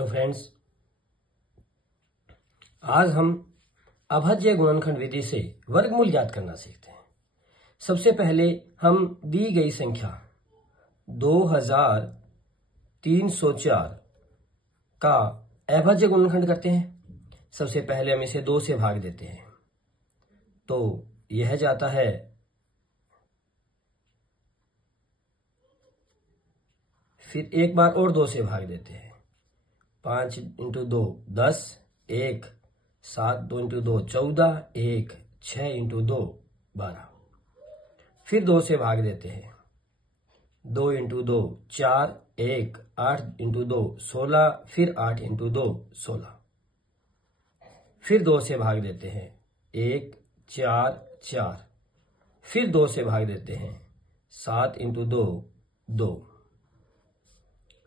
Hello friends, आज हम अभाज्य गुणनखंड विधि से वर्गमूल ज्ञात करना सीखते हैं। सबसे पहले हम दी गई संख्या 2304 का अभाज्य गुणनखंड करते हैं। सबसे पहले हम इसे 2 से भाग देते हैं, तो यह जाता है फिर एक बार और 2 से भाग देते हैं। 5 × 2 10, 1 7, 2 × 2 14, 1 6 × 2 12। फिर 2 से भाग देते हैं। 2 × 2 4, 1 8 × 2 16, फिर 8 × 2 16। फिर 2 से भाग देते हैं। 1 4 4। फिर 2 से भाग देते हैं। 7 × 2 2।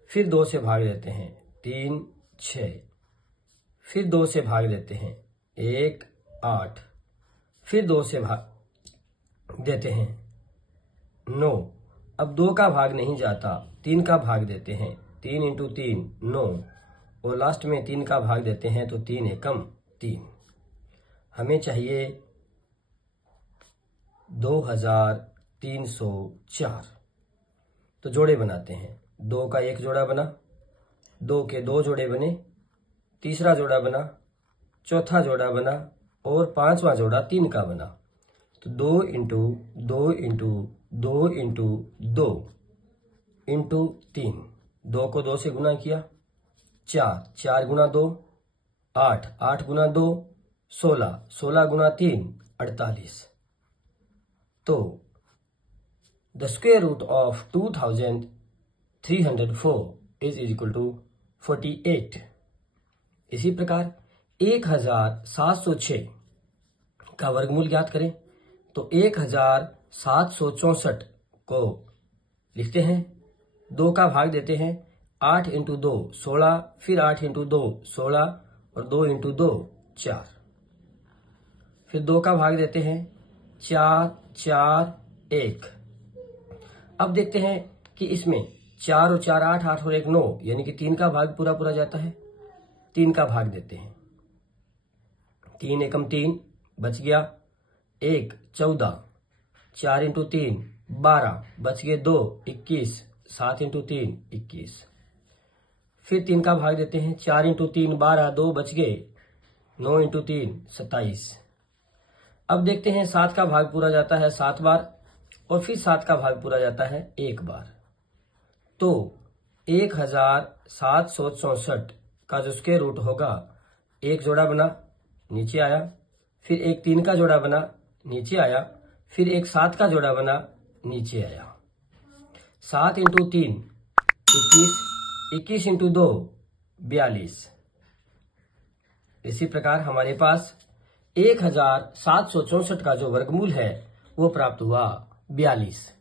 फिर 2 से भाग देते हैं। 3 6। फिर 2 से भाग देते हैं। 1 8। फिर 2 से भाग देते हैं। 9। अब 2 का भाग नहीं जाता, 3 का भाग देते हैं। 3 × 3 9 और लास्ट में 3 का भाग देते हैं, तो 3 एकम 3। हमें चाहिए 2304। तो जोड़े बनाते हैं। 2 का 1 जोड़ा बना, 2 के 2 जोड़े बने, तीसरा जोड़ा बना, चौथा जोड़ा बना और 5वां जोड़ा 3 का बना। तो 2 × 2 × 2 × 2 × 3। 2 को 2 से गुना किया, 4 4 × 2 8 8 × 2 16 16 × 3 48। तो the square root of 2304 is equal to 48। इसी प्रकार 1706 का वर्गमूल ज्ञात करें, तो 1764 को लिखते हैं। 2 का भाग देते हैं। 8 × 2 16, फिर 8 × 2 16 और 2 × 2 4। फिर 2 का भाग देते हैं। 4 4 1। अब देखते हैं कि इसमें 4 और 4 8 8 और 1 9, यानी कि 3 का भाग पूरा पूरा जाता है। 3 का भाग देते हैं। 3 एकम 3 बच गया। 1 14, 4 × 3 12 बच गए 2 21, 7 × 3 21। फिर 3 का भाग देते हैं। 4 × 3 12 2 बच गए। 9 × 3 27। अब देखते हैं 7 का भाग पूरा जाता है 7 बार और फिर 7 का भाग पूरा जाता है 1 बार। तो 1764 का जो स्क्वायर रूट होगा, 1 जोड़ा बना नीचे आया, फिर एक 3 का जोड़ा बना नीचे आया, फिर एक 7 का जोड़ा बना नीचे आया। 7 × 3 21, 21 × 2 42। इसी प्रकार हमारे पास 1764 का जो वर्गमूल है वो प्राप्त हुआ 42।